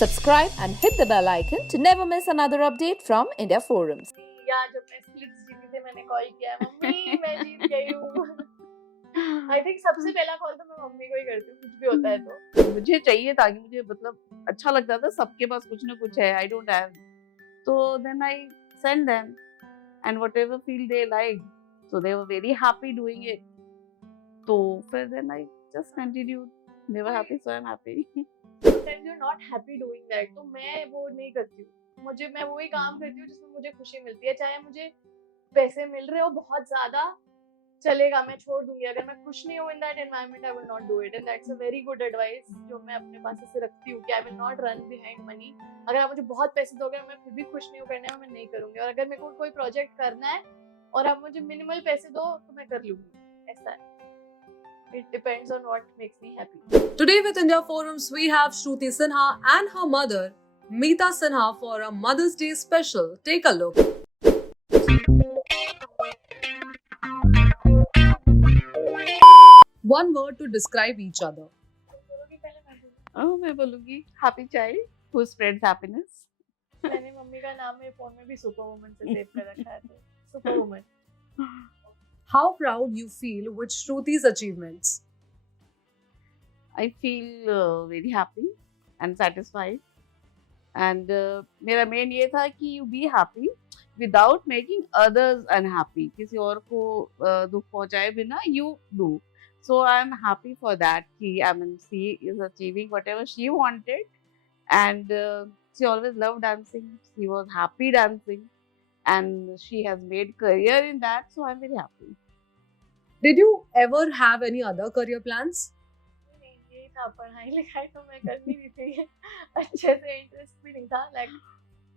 Subscribe and hit the bell icon to never miss another update from India Forums. या जब मैं splits जीती थी मैंने कॉल किया मम्मी मैं जीत गई हूँ। आई थिंक सबसे पहला कॉल तो मैं मम्मी को ही करती हूँ कुछ भी होता है तो। मुझे चाहिए था कि मुझे मतलब अच्छा लगता था सबके पास कुछ ना कुछ है, आई डोंट हैव, तो then I send them and whatever feel they like, so they were very happy doing it, तो फिर then I just continued, they were happy so I am happy. Sometimes you are not happy doing that, तो मैं वो नहीं करती हूँ। मैं वही काम करती हूँ जिसमें मुझे खुशी मिलती है, चाहे मुझे पैसे मिल रहे हो बहुत ज्यादा चलेगा, मैं छोड़ दूंगी। अगर मैं खुश नहीं हूँ in that environment I will not do it, and that's a very good advice जो मैं अपने पास से रखती हूँ कि I will not run behind money. अगर आप मुझे बहुत पैसे दोगे मैं फिर भी खुश नहीं हूँ करने में, मैं नहीं करूंगी। और अगर मेरे को कोई प्रोजेक्ट करना है और आप मुझे मिनिमल पैसे दो तो मैं कर लूंगी, ऐसा है। It depends on what makes me happy. Today with India Forums, we have Shruti Sinha and her mother, Meeta Sinha, for a Mother's Day special. Take a look. One word to describe each other. मैं बोलूंगी happy child who spreads happiness. मैंने mummy का नाम मेरे phone में भी super woman से save कर रखा है, super woman. How proud you feel with Shruti's achievements? I feel very happy and satisfied, and मेरा मेन ये था कि you be happy without making others unhappy, किसी और को दुख पहुंचाए बिना you do. So I am happy for that. I mean, she is achieving whatever she wanted, and she always loved dancing. She was happy dancing, and she has made career in that. So I'm very happy. Did you ever have any other career plans? यही था, पढ़ाई लिखाई तो मैं कर नहीं रही थी अच्छे से, इंटरेस्ट भी नहीं था। लाइक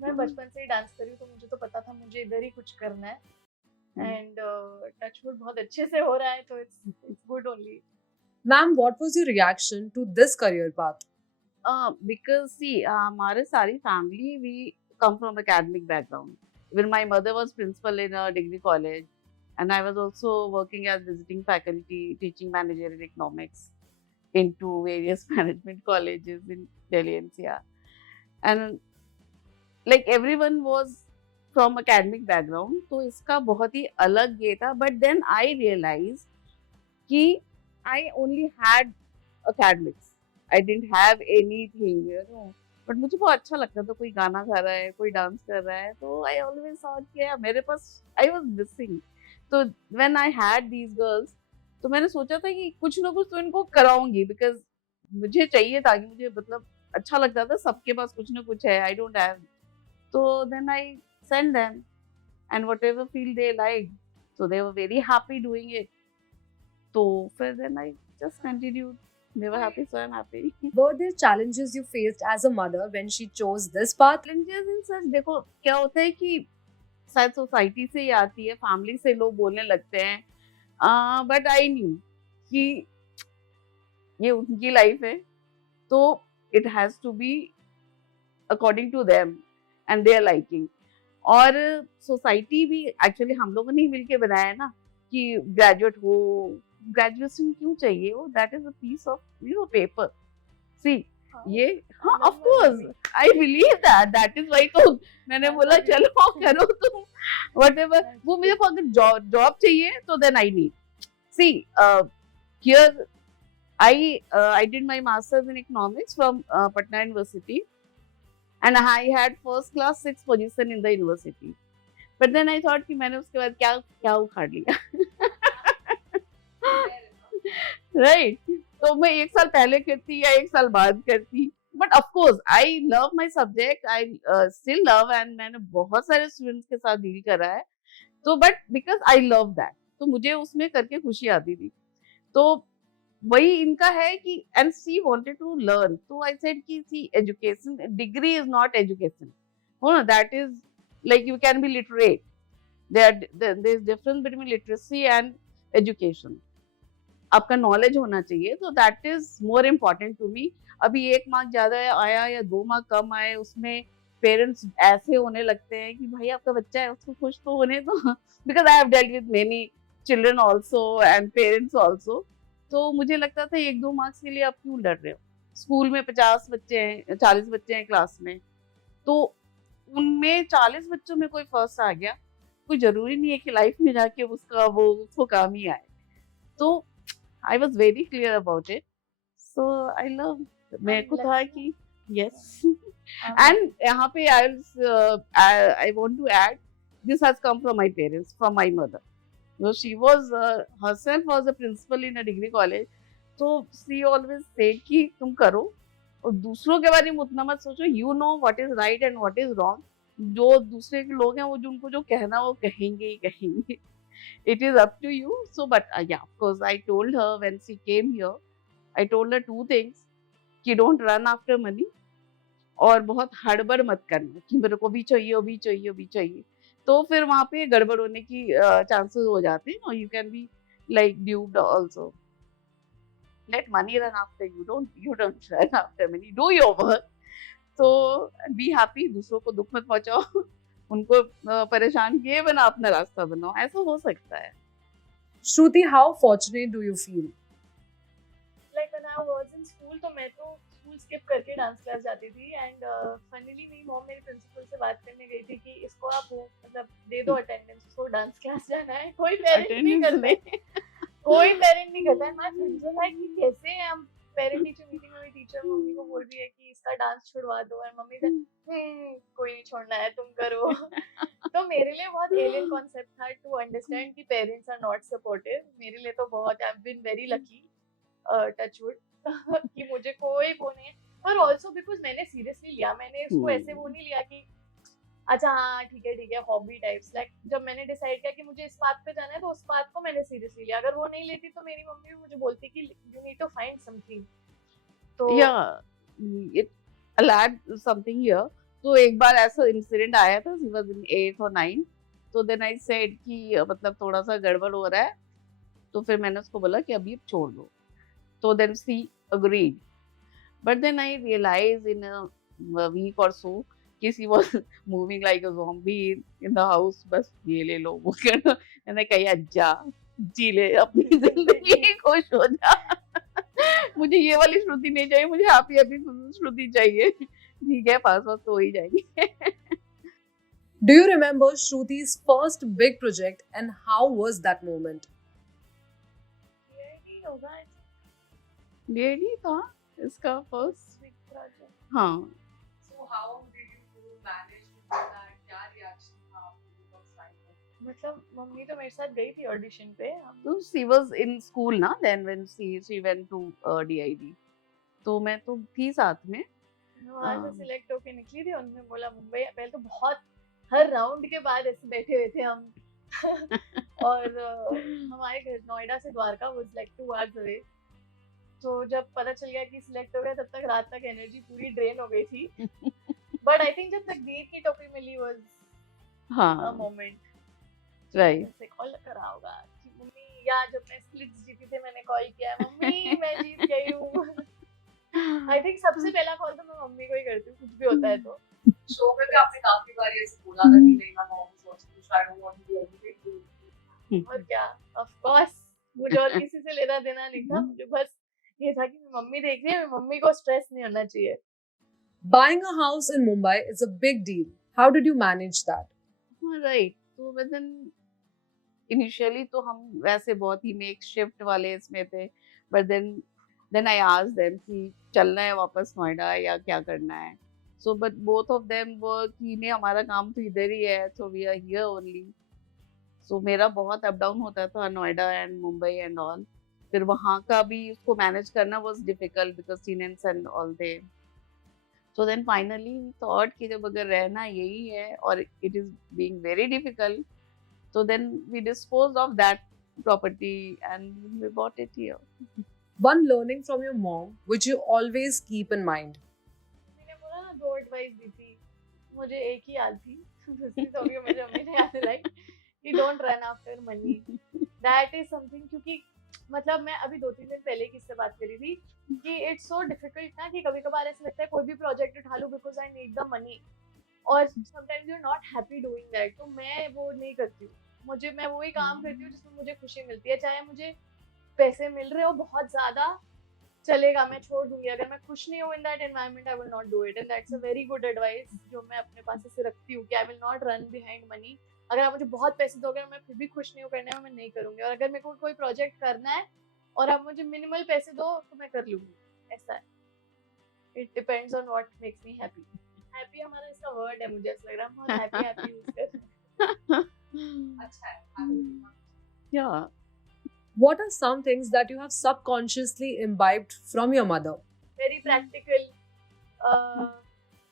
मैं बचपन से ही डांस करी हूँ तो मुझे तो पता था मुझे इधर ही कुछ करना है, एंड टचवुड बहुत अच्छे से हो रहा है, तो it's good only. Ma'am, what was your reaction to this career path? Because see, हमारे सारी family we come from academic background. Even my mother was principal in a degree college, and I was also working as visiting faculty, teaching managerial economics into various management colleges in Delhi NCR, and like everyone was from academic background, तो इसका बहुत ही अलग ये था. But then I realized कि I only had academics. I didn't have anything, you know. But मुझे बहुत अच्छा लगता था, कोई गाना गा रहा है, कोई डांस कर रहा है, तो I always thought कि यार मेरे पास I was missing. तो when I had these girls, तो मैंने सोचा था कि कुछ ना कुछ तो इनको कराऊंगी, because मुझे चाहिए था कि मुझे मतलब अच्छा लगता था सबके पास कुछ ना कुछ है, I don't have. So then I sent them, and whatever field they liked, so they were very happy doing it. So फिर then I just continued. They were happy, so I'm happy. Were there challenges you faced as a mother when she chose this path? Challenges in such, देखो क्या होता है कि शायद society से ही आती है, फैमिली से लोग बोलने लगते हैं, बट आई न्यू कि ये उनकी लाइफ है, तो it has to be according to them and their liking. और सोसाइटी भी एक्चुअली हम लोगों ने ही मिलके बनाया है ना कि ग्रेजुएट हो, ग्रेजुएशन क्यों चाहिए हो, that is a piece of paper. See ये हाँ of course I believe that is why, तो मैंने बोला चलो करो तुम व्हाटएवर. वो मुझे अगर जॉब चाहिए तो then I need. See here I did my master's in economics from Patna University, and I had first class 6th position in the university. But then I thought कि मैंने उसके बाद क्या उखाड़ लिया. Right? तो मैं एक साल पहले करती या एक साल बाद करती. But of course I love my subject, I still love, and मैंने बहुत सारे students के साथ डील करा है, तो but because I love that, तो मुझे उसमें करके खुशी आती थी. तो वही इनका है कि and she wanted to learn, so I said कि see education degree is not education. No, that is like you can be literate. There is difference between literacy and education. आपका नॉलेज होना चाहिए, तो that is more important to me. अभी 1 mark ज्यादा आया या 2 mark कम आए, उसमें पेरेंट्स ऐसे होने लगते हैं कि भाई आपका बच्चा है उसको खुश तो होने दो, because I have dealt with many children also and parents also. तो मुझे लगता था 1-2 मार्क्स के लिए आप क्यों लड़ रहे हो. स्कूल में 50 बच्चे हैं, 40 बच्चे हैं क्लास में, तो उनमें 40 बच्चों में कोई फर्स्ट आ गया, कोई जरूरी नहीं है कि लाइफ में जाके उसको काम ही आए। तो I was very clear about it, so I love, मेरे को था कि यस। एंड यहाँ पे I want to add, this has come from my parents, from my mother. So she was herself was a principal in a degree college, so she always said कि तुम करो और दूसरों के बारे में उतना मत सोचो, you know what is right and what is wrong। जो दूसरे के लोग हैं वो उनको जो कहना वो कहेंगे ही कहेंगे, it is up to you। So but yeah, of course I told her when she came here, I told her two things, कि don't run after money और बहुत हड़बड़ मत करना कि मेरे को भी चाहिए अभी चाहिए अभी चाहिए, तो फिर वहाँ पे गड़बड़ होने की चांसेस हो जाते हैं, और you can be like ड्यूप्ड also. Late money run after you, don't run after money, do your work, तो बी हैप्पी, दूसरों को दुख मत पहुंचाओ, उनको परेशान किए बिना अपना रास्ता बनाओ, ऐसा हो सकता है। Shruti, how fortunate do you feel? Like when I was in school, तो मैं तो स्कूल स्किप करके डांस क्लास जाती थी, एंड फनीली मेरी मॉम मेरे प्रिंसिपल से बात करने गई थी कि इसको आप मतलब दे दो अटेंडेंस, उसको डांस क्लास जाना है। कोई पेरेंट नहीं करते, कोई पेरेंट नहीं करता है। मैं समझ रहा कि कैसे हम पेरेंट टीचर मीटिंग में टीचर मम्मी को बोल रही है कि इसका डांस छुड़वा दो, और मम्मी से कोई नहीं छोड़ना है, तुम करो। तो मेरे लिए बहुत एलियन कॉन्सेप्ट था टू अंडरस्टैंड कि पेरेंट्स आर नॉट सपोर्टिव। मेरे लिए तो बहुत, I have been very lucky, touch wood, कि मुझे कोई वो नहीं है। पर ऑल्सो बिकॉज मैंने सीरियसली लिया, मैंने इसको ऐसे वो नहीं लिया कि अच्छा हाँ ठीक है हॉबी टाइप्स। लाइक जब मैंने डिसाइड किया कि मुझे इस बात पे जाना है तो उस बात को मैंने सीरियसली लिया। अगर वो नहीं लेती तो मेरी मम्मी भी मुझे बोलती कि you need to find something. तो इट अलाड समथिंग हियर। तो एक बार ऐसा इंसिडेंट आया था, शी वाज इन 8th और 9th, तो देन आई सेड कि मतलब थोड़ा सा गड़बड़ हो रहा है, तो फिर मैंने उसको बोला कि अभी छोड़ दो, तो then she agreed. But then I realise in a week और सो कि she was moving like a zombie in the house, बस ये ले लो वो कर लो। मैंने कहा जा जी ले अपनी जिंदगी, खुश हो जा। मुझे ये वाली श्रुति नहीं चाहिए, मुझे हैप्पी श्रुति चाहिए। ठीक है, पास तो हो ही जाएगी। Do you remember Shruti's first big project and how was that moment? यही होगा यही था इसका फर्स्ट बिग प्रोजेक्ट। हाँ। So how did you manage to do that? क्या reaction था आपके first time पे? मतलब मम्मी तो मेरे साथ गई थी ऑडिशन पे। तो she was in school ना, then when she went to DID, तो मैं तो थी साथ में। वहाँ से सिलेक्ट होके निकली थी, उन्होंने बोला मुंबई। पहले तो बहुत हर राउंड के बाद ऐसे बैठे हुए थे हम। और हमारे घर नोएडा से Dwarka was like 2 hours away। तो जब पता चल गया कि सिलेक्ट हो गया, तब तक रात तक एनर्जी पूरी ड्रेन हो गई थी। बट आई थिंक जब तकदीर की टोपी मिली वाज अ मोमेंट। राइट। से कॉल करा होगा कि मम्मी, या जब मैं स्प्लिट्स जीती थी मैंने कॉल किया, मम्मी मैं जीत गई हूँ। आई थिंक सबसे पहला कॉल तो मैं मम्मी को ही करती हूँ, कुछ भी होता है तो। शो में भी आपने काफी बार ये बोला था कि नहीं मैं मॉम सोच रही हूँ, I don't want to do anything. और क्या, ऑफ कोर्स मुझे और किसी से लेना देना नहीं था, मुझे बस ये था कि मम्मी देख रही है, मम्मी को स्ट्रेस नहीं होना चाहिए। Buying a house in Mumbai is a big deal. How did you manage that? Right. तो वैसे इनिशियली तो हम वैसे बहुत ही मेक शिफ्ट वाले इसमें थे, but then I asked them कि चलना है वापस नोएडा या क्या करना है। So but both of them were कि नहीं हमारा काम तो इधर ही है, so we are here only. सो मेरा बहुत अप डाउन होता था Noida and Mumbai and all. फिर वहाँ का भी उसको मैनेज करना was difficult because seniors and all थे। सो देन फाइनली थॉट कि जब अगर रहना यही है और it is being very difficult, so then we disposed of that property and we bought it here. One learning from your mom which you always keep in mind. मैंने बोला ना 2 एडवाइस दी थी, मुझे एक ही याद थी, दूसरी तो अभी मुझे मम्मी ने याद दिलाई कि don't run after money. That is something, क्योंकि मतलब मैं अभी 2-3 दिन पहले किससे बात करी थी कि इट्स सो डिफिकल्ट ना, कि कभी कभार ऐसा लगता है कोई भी प्रोजेक्ट उठा लूं because I need the money, और sometimes you are not happy doing that. तो मैं वो नहीं करती हूँ, मैं वही काम करती हूँ जिसमें मुझे खुशी मिलती है, चाहे मुझे पैसे मिल रहे हो बहुत ज्यादा चलेगा, मैं छोड़ दूंगी। अगर मैं खुश नहीं हूँ in that environment, I will not do it, and that's a very good advice जो मैं अपने पास से रखती हूँ कि I will not run behind money. अगर आप मुझे बहुत पैसे दोगे और मैं फिर भी खुश नहीं हूँ करने में, मैं नहीं करूंगी। और अगर मेरे को कोई प्रोजेक्ट करना है और आप मुझे मिनिमल पैसे दो तो मैं कर लूंगी, ऐसा है। It depends on what makes me happy. Happy हमारा इसका वर्ड है, मुझे ऐसा लग रहा है हम बहुत हैप्पी हैप्पी यूज कर रहे हैं। अच्छा है। Yeah. What are some things that you have subconsciously imbibed from your mother? Very practical.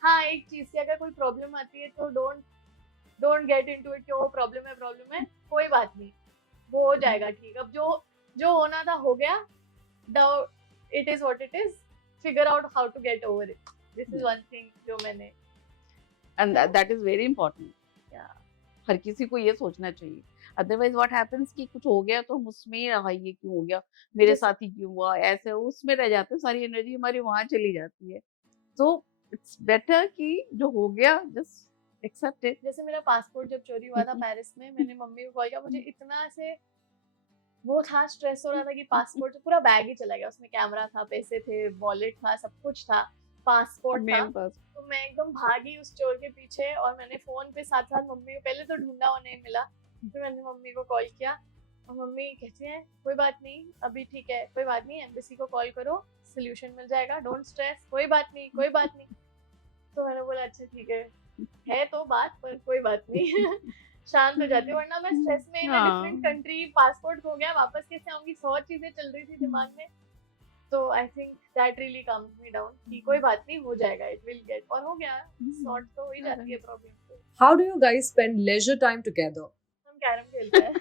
हाँ, एक चीज की अगर कोई प्रॉब्लम आती है तो डोंट गेट इनटू इट कि वो प्रॉब्लम है, कोई बात नहीं, वो हो जाएगा ठीक। अब जो होना था हो गया, it is what it is, figure out how to get over it. This is one thing जो मैंने, And that is very important. Yeah. हर किसी को ये सोचना चाहिए। अदरवाइज व्हाट हैपेंस कि कुछ हो गया तो हम उसमें ही रहा, ये क्यों हो गया, मेरे जैसे- साथ ही क्यों हुआ, ऐसे उसमें रह जाते हैं, सारी एनर्जी हमारी वहां चली जाती है। तो इट्स बेटर कि जो हो गया जस्ट एक्सेप्ट इट। जैसे मेरा पासपोर्ट जब चोरी हुआ था पेरिस में, मैंने मम्मी को कॉल किया, मुझे इतना से वो था, स्ट्रेस हो रहा था कि पासपोर्ट पूरा बैग ही चला गया, उसमें कैमरा था, पैसे थे, वॉलेट था, सब कुछ था, पासपोर्ट था। मेरे पास तो मैं एकदम भागी उस चोर के पीछे, और मैंने फोन पे साथ साथ मम्मी को, पहले तो ढूंढा वो नहीं मिला, फिर मैंने मम्मी को कॉल किया और मम्मी कहती हैं कोई बात नहीं, अभी ठीक है, कोई बात नहीं, एम्बेसी को कॉल करो, सोल्यूशन मिल जाएगा, डोंट स्ट्रेस, कोई बात नहीं, कोई बात नहीं। तो मैंने बोला अच्छा ठीक है तो बात, पर कोई बात नहीं। शांत हो जाती, वरना मैं स्ट्रेस में, मैं हाँ। डिफरेंट कंट्री, पासपोर्ट खो गया, वापस कैसे आऊंगी, 100 चीजें चल रही थी दिमाग में। तो I think that really comes me down कि कोई बात नहीं, हो जाएगा, इट विल गेट, और हो गया, सॉर्ट तो हो ही जाती है प्रॉब्लम। तो How do you guys spend leisure time together? हम कैरम खेलते हैं।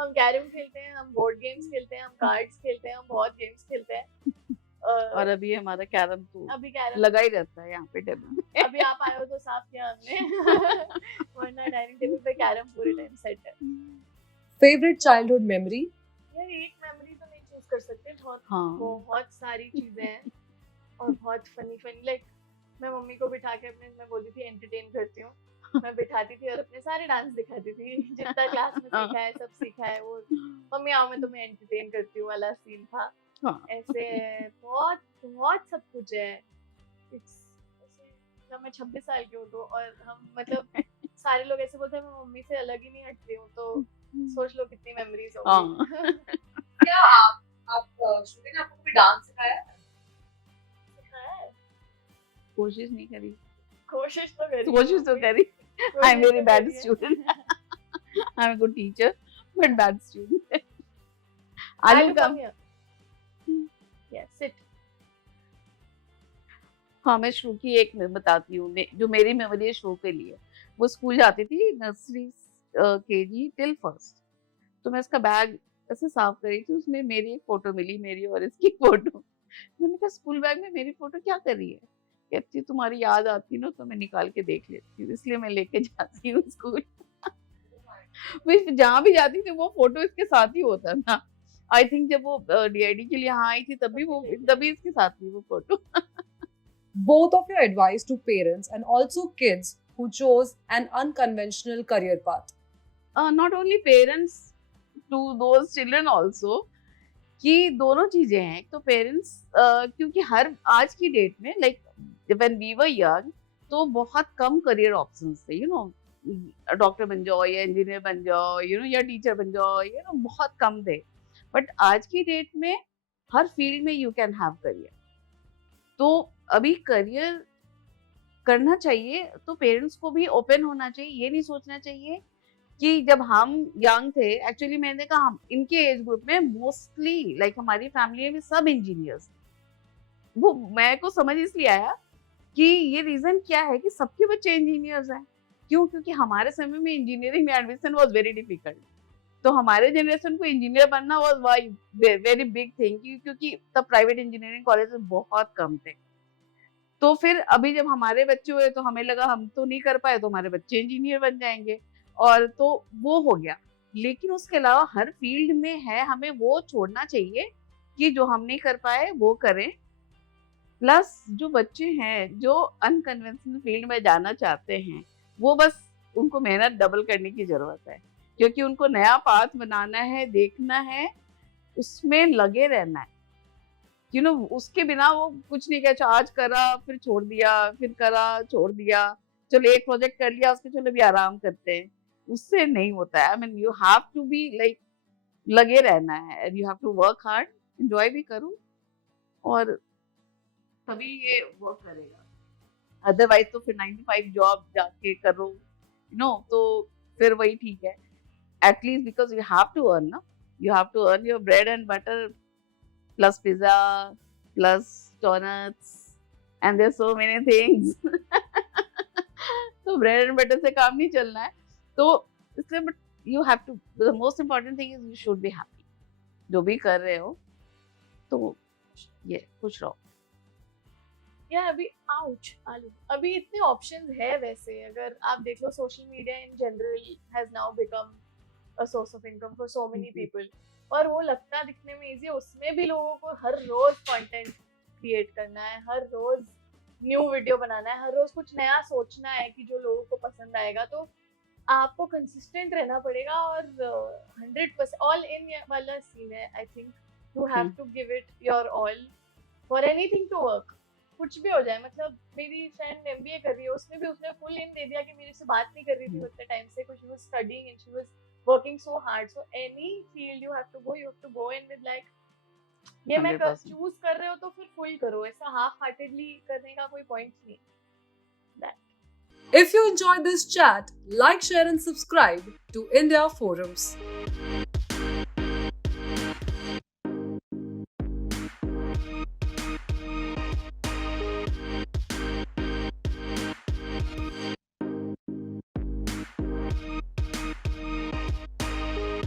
हम कैरम खेलते हैं, हम बोर्ड गेम्स खेलते हैं, हम कार्ड्स खेलते हैं, हम बहुत गेम्स खेलते हैं। और अभी हमारा कैरम तो अभी कैरम लगा ही रहता है यहाँ पे टेबल पे। अभी आप आए हो तो साफ किया हमने। वरना डाइनिंग टेबल पे कैरम पूरे टाइम सेट है। Favorite childhood memory? यार एक मेमोरी तो नहीं चूज कर सकते, बहुत हाँ। बहुत सारी चीजें हैं और बहुत फनी लाइक मैं मम्मी को बिठा के अपने, मैं बोलती थी एंटरटेन करती हूँ, मैं बिठाती थी और अपने सारे डांस दिखाती थी, जितना क्लास में सीखा है सब सीखा है, वो मम्मी आओ मैं तुम्हें एंटरटेन करती हूँ वाला सीन था। हाँ। ऐसे बहुत बहुत सब कुछ है। जब मैं 26 साल की हूँ तो, और हम मतलब सारे लोग ऐसे बोलते हैं मैं मम्मी से अलग ही नहीं हटती हूँ, तो सोच लो कितनी मेमोरीज होंगी। क्या आप श्रुति ने आपको कभी डांस सिखाया? कोशिश नहीं करी, कोशिश तो करी, कोशिश तो करी। I am very bad student. I am a good teacher but bad student. I will come. Yes sit. हाँ, मैं श्रू की एक बताती हूँ, जो मेरी मेमोरी है श्रू के लिए। वो स्कूल जाती थी नर्सरी केजी टिल फर्स्ट, तो मैं उसका बैग ऐसे साफ करी थी, उसमें मेरी एक फोटो मिली, मेरी और इसकी फोटो। मैंने कहा स्कूल बैग में मेरी फोटो क्या कर रही है? कहती तुम्हारी याद आती ना तो मैं निकाल के देख लेती हूँ, इसलिए मैं लेके जाती हूँ स्कूल। मैं जहाँ भी जाती थी वो फोटो इसके साथ ही होता था। आई थिंक जब वो डीआईडी के लिए यहाँ आई थी तभी इसके साथ थी वो photo. Both of your advice to parents and also kids who chose an unconventional career path. Not only parents, to those children also, कि दोनों चीजें हैं। तो पेरेंट्स क्योंकि हर आज की डेट में like when we were young तो बहुत कम करियर ऑप्शंस थे, डॉक्टर बन जाओ या इंजीनियर बन जाओ, या टीचर बन जाओ, बहुत कम थे। बट आज की डेट में हर फील्ड में यू कैन हैव करियर। तो अभी करियर करना चाहिए तो पेरेंट्स को भी ओपन होना चाहिए। ये नहीं सोचना चाहिए कि जब हम यंग थे, एक्चुअली मैंने कहा हम इनके एज ग्रुप में मोस्टली लाइक हमारी फैमिली में सब इंजीनियर्स। वो मैं को समझ इसलिए आया कि ये रीजन क्या है कि सबके बच्चे इंजीनियर्स हैं। क्यों? क्योंकि हमारे समय में इंजीनियरिंग में एडमिशन वाज वेरी डिफिकल्ट। तो हमारे जनरेशन को इंजीनियर बनना वाज वेरी बिग थिंग, क्योंकि तब प्राइवेट इंजीनियरिंग कॉलेज बहुत कम थे। तो फिर अभी जब हमारे बच्चे हुए तो हमें लगा हम तो नहीं कर पाए तो हमारे बच्चे इंजीनियर बन जाएंगे, और तो वो हो गया। लेकिन उसके अलावा हर फील्ड में है, हमें वो छोड़ना चाहिए कि जो हम नहीं कर पाए वो करें। प्लस जो बच्चे हैं जो अनकन्वेंशनल फील्ड में जाना चाहते हैं, वो बस उनको मेहनत डबल करने की जरूरत है, क्योंकि उनको नया पाथ बनाना है, देखना है, उसमें लगे रहना है। यू नो उसके बिना वो कुछ नहीं किया, आज करा फिर छोड़ दिया, फिर करा छोड़ दिया, चलो एक प्रोजेक्ट कर लिया उसके, चलो भी आराम करते हैं, उससे नहीं होता है। I mean you have to be like लगे रहना है, you have to work hard, enjoy भी करो, और तभी ये वर्क करेगा। अदरवाइज तो फिर 9 to 5 जॉब जाके करो, यू नो, तो फिर वही ठीक है। At least because you have to earn ना, you have to earn your bread and butter plus pizza plus donuts and there's so many things तो bread and butter से काम नहीं चलना है, तो इसलिए but you have to, the most important thing is you should be happy जो भी कर रहे हो, तो ये खुश रहो। या अभी आउच आलू, अभी इतने ऑप्शंस है वैसे, अगर आप देख लो social media in general has now become a source of income for so many people, और वो लगता दिखने में इजी है, उसमें भी लोगों को हर रोज कंटेंट क्रिएट करना है, हर रोज न्यू वीडियो बनाना है, हर रोज कुछ नया सोचना है कि जो लोगों को पसंद आएगा, तो आपको कंसिस्टेंट रहना पड़ेगा, और 100% ऑल इन वाला सीन है। I think you have to give it your all for anything to work, कुछ भी हो जाए। मतलब मेरी फ्रेंड एमबीए कर रही है, उसने भी उसने फुल इन दे दिया कि मेरे से बात नहीं कर रही थी उतने टाइम से, कुछ she was studying and she was working so hard, so any field you have to go in with like ये मैं चूज कर रहे हो तो फिर फुल करो, ऐसा हाफ हार्टेडली करने का कोई पॉइंट नहीं। If you enjoyed this chat, like, share and subscribe to India Forums.